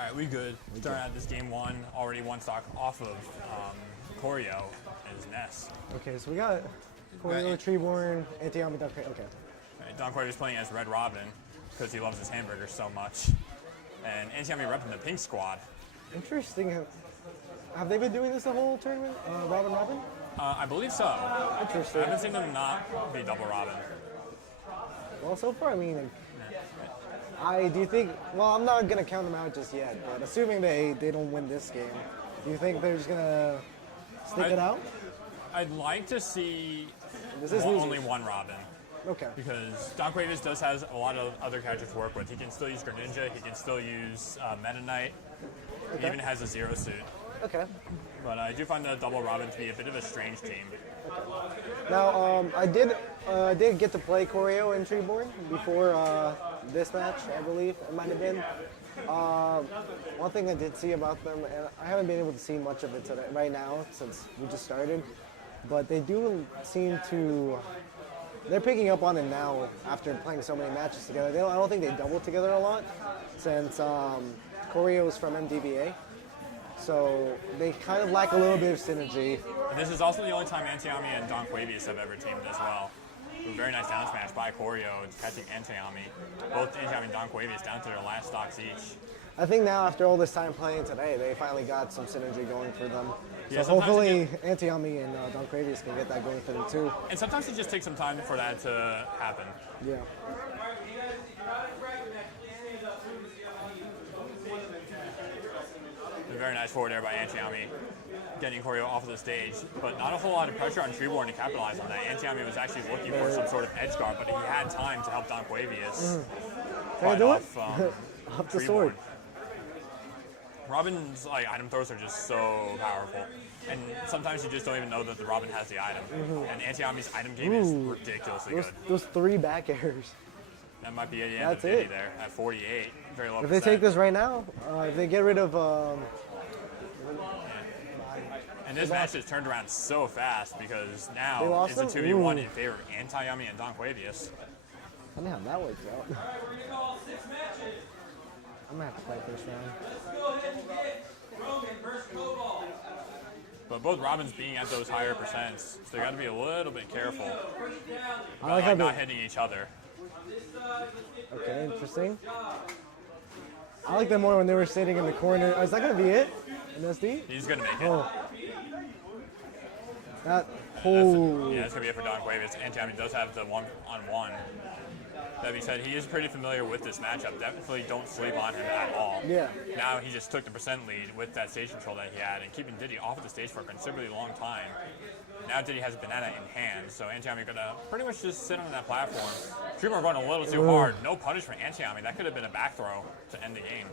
All right, we good. Starting out this game one, already one stock off of Coreo is Ness. Okay, so we got Coreo Treeborn, Antiyami Donquavious. Okay. Right, Donquavious playing as Red Robin because he loves his hamburgers so much. And Antiyami repping the pink squad. Interesting. Have they been doing this the whole tournament? Robin? I believe so. Interesting. I haven't seen them not be double Robin. Well, so far, I mean, do you think, well, I'm not going to count them out just yet, but assuming they don't win this game, do you think they're just going to stick it out? I'd like to see only one Robin. Okay. Because Donquavious does has a lot of other characters to work with. He can still use Greninja, he can still use Meta Knight, he even has a Zero suit. Okay. But I do find the double Robin to be a bit of a strange team. Okay. Now, I did get to play Coreo and Treeborn before this match, I believe it might have been. One thing I did see about them, and I haven't been able to see much of it today, right now since we just started, but they do seem to, they're picking up on it now after playing so many matches together. I don't think they double together a lot since Coreo is from MDVA. So they kind of lack a little bit of synergy. And this is also the only time Antiyami and Donquavious have ever teamed as well. A very nice down smash by Coreo, catching Antiyami. Both Antiyami and Donquavious down to their last stocks each. I think now, after all this time playing today, they finally got some synergy going for them. Yeah, so hopefully Antiyami and Donquavious can get that going for them too. And sometimes it just takes some time for that to happen. Yeah. Very nice forward air by Antiyami, getting Coreo off of the stage, but not a whole lot of pressure on Treeborn to capitalize on that. Antiyami was actually looking for some sort of edge guard, but he had time to help Donquavious fight off off the sword. Robin's item throws are just so powerful, and sometimes you just don't even know that the Robin has the item. And Antiyami's item game is ridiculously good. Those 3 back airs. That might be the end of Diddy there at 48. Very low. If they take this right now, if they get rid of. And this match has turned around so fast because now it's a 2v1 in favor of Antiyami and Donquavious. I know how that works out. I'm gonna have to play first round. But both Robins being at those higher percents, so they got to be a little bit careful about like not hitting each other. Okay, interesting. I like them more when they were sitting in the corner. Is that gonna be it? An SD? He's gonna make it. Oh. That whole. Yeah, that's gonna be it for Donquavious. Antiyami does have the 1-on-1. That being said, he is pretty familiar with this matchup. Definitely don't sleep on him at all. Yeah. Now he just took the percent lead with that stage control that he had and keeping Diddy off of the stage for a considerably long time. Now Diddy has Banana in hand, so Antiyami gonna pretty much just sit on that platform. Treeborn going a little too hard. No punish for Antiyami. That could have been a back throw to end the game.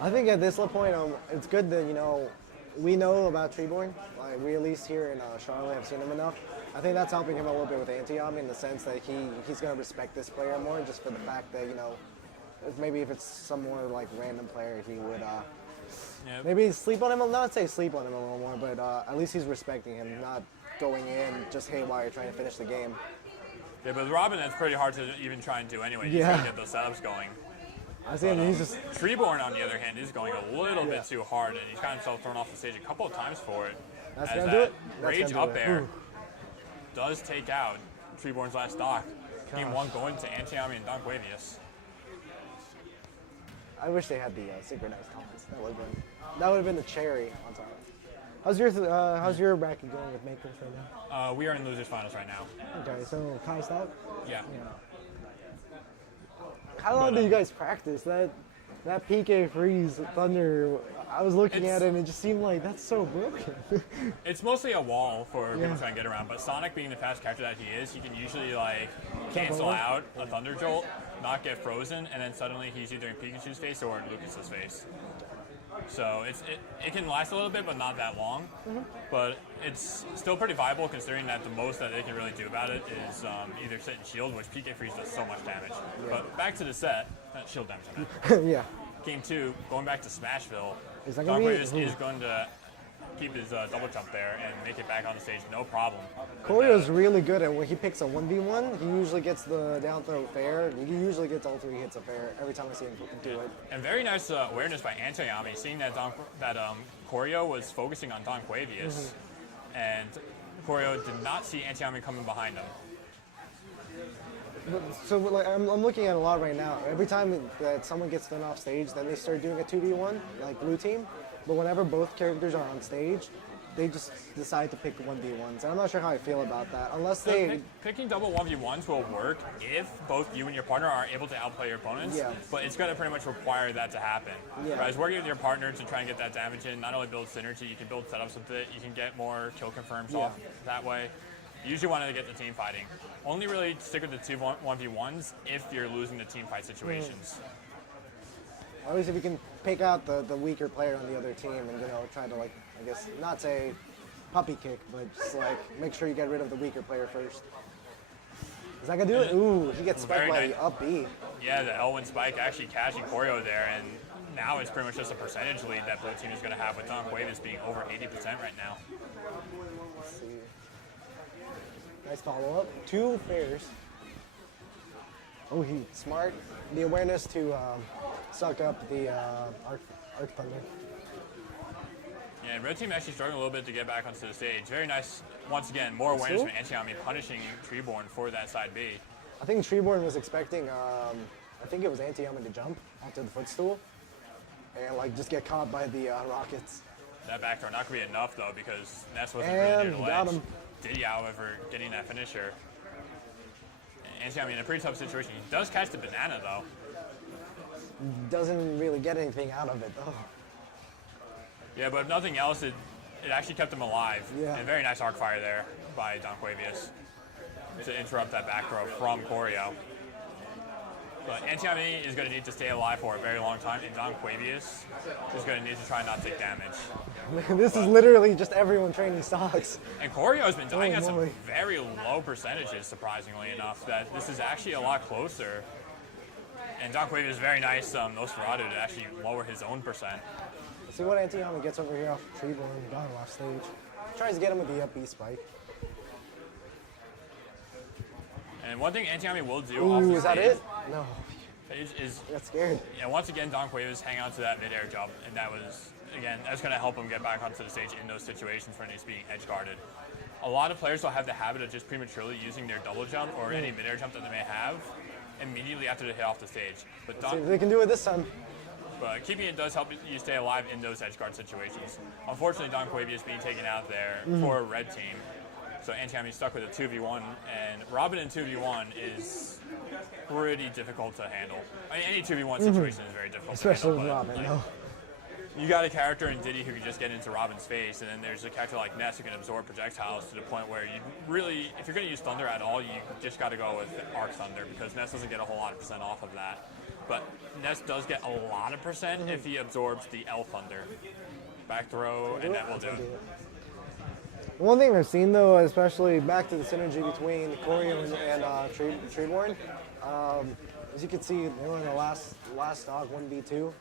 I think at this point, it's good that, we know about Treeborn. Like, we at least here in Charlotte have seen him enough. I think that's helping him a little bit with Antiyami in the sense that he's going to respect this player more, just for the fact that, maybe if it's some more random player, he would maybe sleep on him. Not say sleep on him a little more, but at least he's respecting him, not going in just haywire trying to finish the game. Yeah, but with Robin, that's pretty hard to even try and do anyway. You try to get those setups going. I see him. He's just. Treeborn, on the other hand, is going a little bit too hard, and he's got himself thrown off the stage a couple of times for it. That's gonna do it. Rage up air does take out Treeborn's last stock. Game 1 going to Antiyami and Donquavious. I wish they had the synchronized comments. That would have been the cherry on top. How's your bracket going with Makers right now? We are in losers finals right now. Okay, so Kai stock. Yeah. How long do you guys practice that PK freeze thunder? I was looking at it and it just seemed like that's so broken. It's mostly a wall for people trying to get around, but Sonic being the fast catcher that he is, he can usually cancel out a thunder jolt, not get frozen, and then suddenly he's either in Pikachu's face or in Lucas's face. So it can last a little bit, but not that long. But it's still pretty viable considering that the most that they can really do about it is either sit and shield, which PK Freeze does so much damage. But back to the set, shield damage. Yeah. Game 2, going back to Smashville, Donquavious is going to keep his double jump there and make it back on the stage, no problem. Coreo's really good at when he picks a 1v1, he usually gets the down throw fair. He usually gets all 3 hits of fair every time I see him do it. And very nice awareness by Antiyami, seeing that Coreo was focusing on Donquavious, and Coreo did not see Antiyami coming behind him. So like, I'm looking at a lot right now. Every time that someone gets thrown off stage, then they start doing a 2v1, like blue team. But whenever both characters are on stage, they just decide to pick 1v1s. And I'm not sure how I feel about that. Unless they... Picking double 1v1s will work if both you and your partner are able to outplay your opponents. Yeah. But it's going to pretty much require that to happen. Yeah. Whereas working with your partner to try and get that damage in, not only builds synergy, you can build setups with it, you can get more kill confirms off that way. You usually want to get the team fighting. Only really stick with the 2 1v1s if you're losing the team fight situations. At least if you can pick out the weaker player on the other team and, you know, try to, like, I guess, not say puppy kick, but just, like, make sure you get rid of the weaker player first. Is that going to do it? Ooh, he gets spiked by the up B. Yeah, the L1 spike actually catching Coreo there, and now it's pretty much just a percentage lead that blue team is going to have with Donquavious being over 80% right now. Let's see. Nice follow-up. 2 fairs. Oh, he's smart. The awareness to suck up the Arc Thunder. Yeah, red team actually struggling a little bit to get back onto the stage. Very nice, once again, more awareness from Antiyami punishing Treeborn for that side B. I think Treeborn was expecting, I think it was Antiyami to jump onto the footstool and, like, just get caught by the rockets. That back throw not going to be enough, though, because Ness wasn't really near the ledge. Got him. Diddy, however, getting that finisher. Antiyami in a pretty tough situation. He does catch the banana, though. Doesn't really get anything out of it, though. Yeah, but if nothing else, it actually kept him alive. Yeah. And very nice arc fire there by Donquavious to interrupt that back throw from Coreo. But Antiyami is going to need to stay alive for a very long time, and Donquavious is going to need to try not to take damage. This is literally just everyone training stocks. And Coreo has been dying at some very low percentages, surprisingly enough, that this is actually a lot closer. And Donquavious is very nice, Nosferatu, to actually lower his own percent. Let's see what Antiyami gets over here off Treeborn, got him off stage. Tries to get him with the up B spike. And one thing Antiyami will do Ooh, off the is that stage it? No. Is I got scared. Yeah, once again, Donquavious hang on to that mid-air jump, and that was, again, that's going to help him get back onto the stage in those situations when he's being edge-guarded. A lot of players will have the habit of just prematurely using their double jump or any mid-air jump that they may have immediately after they hit off the stage. But See if they can do it this time. But keeping it does help you stay alive in those edge guard situations. Unfortunately, Donquavious being taken out there for a red team. So Antiyami stuck with a 2v1, and Robin in 2v1 is pretty difficult to handle. I mean, any 2v1 situation is very difficult Especially to handle. with Robin, no. You got a character in Diddy who can just get into Robin's face, and then there's a character like Ness who can absorb projectiles to the point where you really, if you're going to use Thunder at all, you just got to go with Arc Thunder, because Ness doesn't get a whole lot of percent off of that. But Ness does get a lot of percent if he absorbs the L Thunder. Back throw, and that will do it. One thing I've seen, though, especially back to the synergy between Coreo and Treeborn, as you can see, they were in the last stock, 1v2.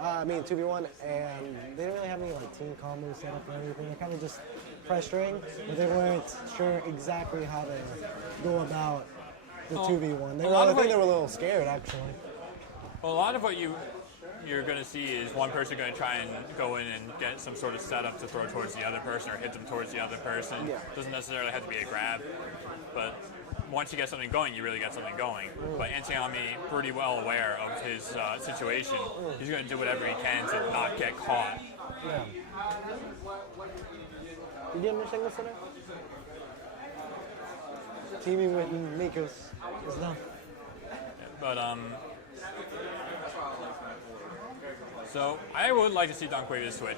I mean 2v1, and they didn't really have any like team combos set up or anything. They're kind of just pressuring, but they weren't sure exactly how to go about the 2v1. I think they were a little scared, actually. Well, a lot of what you're going to see is one person going to try and go in and get some sort of setup to throw towards the other person or hit them towards the other person. Yeah. Doesn't necessarily have to be a grab, but once you get something going, you really get something going. But Antiyami, pretty well aware of his situation, he's going to do whatever he can to not get caught. Yeah. You get him single center? Teaming with Nikos is done. But so I would like to see Donquavious switch.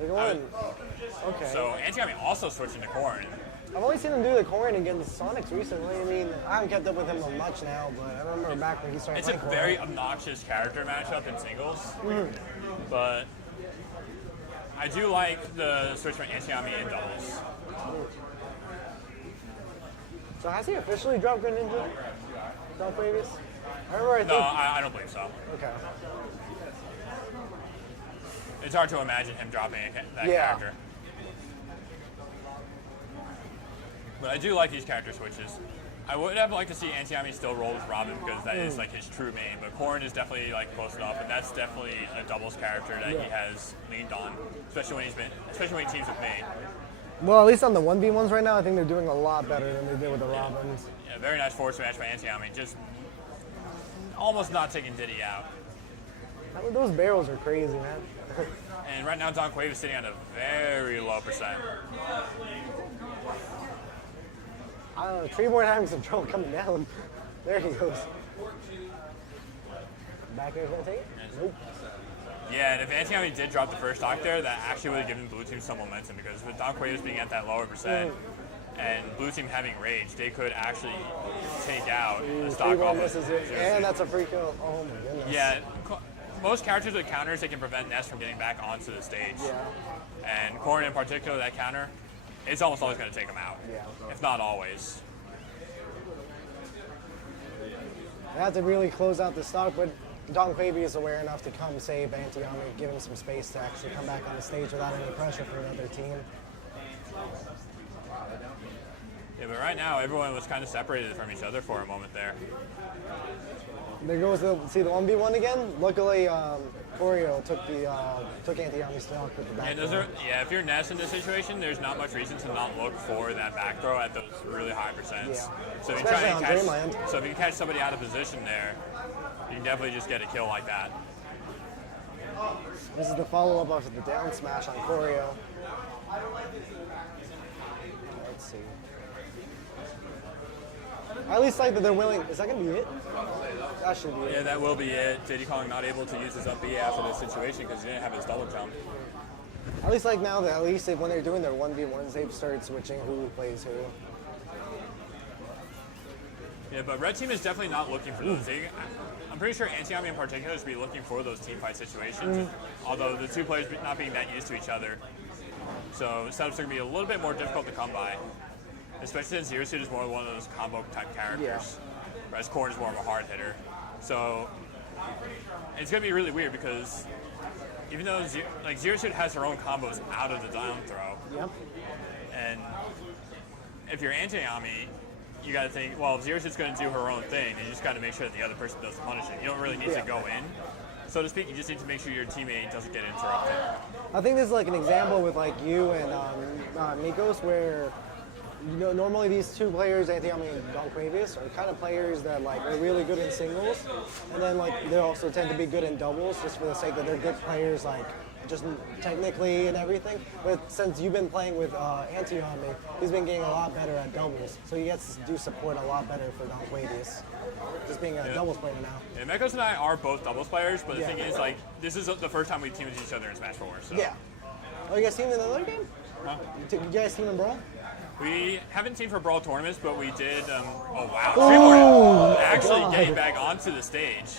Okay. So Antiyami also switching to Corrin. I've only seen him do the Corrin against Sonics recently. I mean, I haven't kept up with him much now, but I remember back when he started It's a playing very Corrin. obnoxious character matchup in singles, but I do like the switch from Antiyami in doubles. So has he officially dropped Greninja? Donquavious? No, I don't believe so. Okay. It's hard to imagine him dropping that character. But I do like these character switches. I would have liked to see Antiyami still roll with Robin because that is like his true main, but Corrin is definitely like close enough, and that's definitely a doubles character that he has leaned on, especially when he teams with me. Well, at least on the 1v1s right now, I think they're doing a lot better than they did with the Robins. Yeah, very nice forward smash by Antiyami, just almost not taking Diddy out. Those barrels are crazy, man. And right now, Donquavious is sitting at a very low percent. Treeborn having some trouble coming down. There he goes. Back air's gonna take it? Nope. Yeah, and if Antiyami did drop the first stock there, that actually would have given Blue Team some momentum because with Donquavious being at that lower percent and Blue Team having rage, they could actually take out a stock off. Misses it. And that's a free kill. Oh my goodness. Yeah, most characters with counters, they can prevent Ness from getting back onto the stage. Yeah. And Corrin in particular, that counter, it's almost always going to take him out, if not always. They have to really close out the stock, but Donquavious is aware enough to come save Antiyami, give him some space to actually come back on the stage without any pressure for another team. Yeah, but right now, everyone was kind of separated from each other for a moment there. There goes the 1v1 again. Luckily, Coreo took Antiyami's stock with the back throw. If you're Ness in this situation, there's not much reason to not look for that back throw at those really high percents. Yeah. So if you catch somebody out of position there, you can definitely just get a kill like that. This is the follow-up of the down smash on Coreo. Let's see. I at least like that they're willing. Is that going to be it? That should be it. Yeah, that will be it. JD Kong not able to use his up B after this situation because he didn't have his double jump. At least like now that at least when they're doing their 1v1s, they've started switching who plays who. Yeah, but Red Team is definitely not looking for those. I'm pretty sure Antiyami in particular is be looking for those team fight situations, although the two players not being that used to each other. So setups are going to be a little bit more difficult to come by, especially since Zero Suit is more one of those combo type characters, whereas Corrin is more of a hard hitter. So it's going to be really weird because even though Zero Suit has her own combos out of the down throw, and if you're Antiyami, you got to think, well, if Zero Suit's going to do her own thing, you just got to make sure that the other person doesn't punish it. You don't really need to go in, so to speak. You just need to make sure your teammate doesn't get interrupted. I think this is like an example with like you and Mikos, where normally these two players, Antiyami and Donquavious, are kind of players that like are really good in singles, and then like they also tend to be good in doubles, just for the sake that they're good players, like just technically and everything. But since you've been playing with Antiyami, he's been getting a lot better at doubles, so he gets to do support a lot better for Donquavious, just being a doubles player now. Yeah, Mekos and I are both doubles players, but the thing is, like, this is the first time we've teamed with each other in Smash 4. So. Yeah. Oh, you guys teamed in another game? Huh? You guys teamed in Brawl? We haven't teamed for Brawl tournaments, but we did. Oh wow! Treeborn actually getting back onto the stage.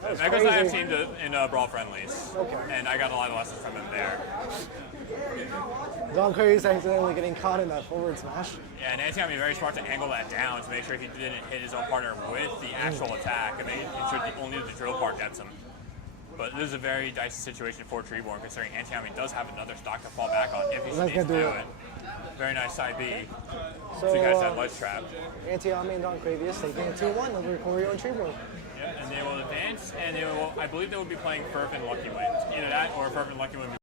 Mekos and I have teamed in Brawl friendlies, and I got a lot of lessons from him there. Donquavious accidentally getting caught in that forward smash. Yeah, and Antiyami very smart to angle that down to make sure he didn't hit his own partner with the actual attack, and make sure only the drill part gets him. But this is a very dicey situation for Treeborn, considering Antiyami does have another stock to fall back on if he needs to do it. Very nice side B. So you guys have Life Trap. Antiyami and Donquavious taking a 2-1 over Coreo and Treeborn. Yeah, and they will advance, and they will. I believe they will be playing Fervent Lucky Wind. Either that or Fervent Lucky Wind.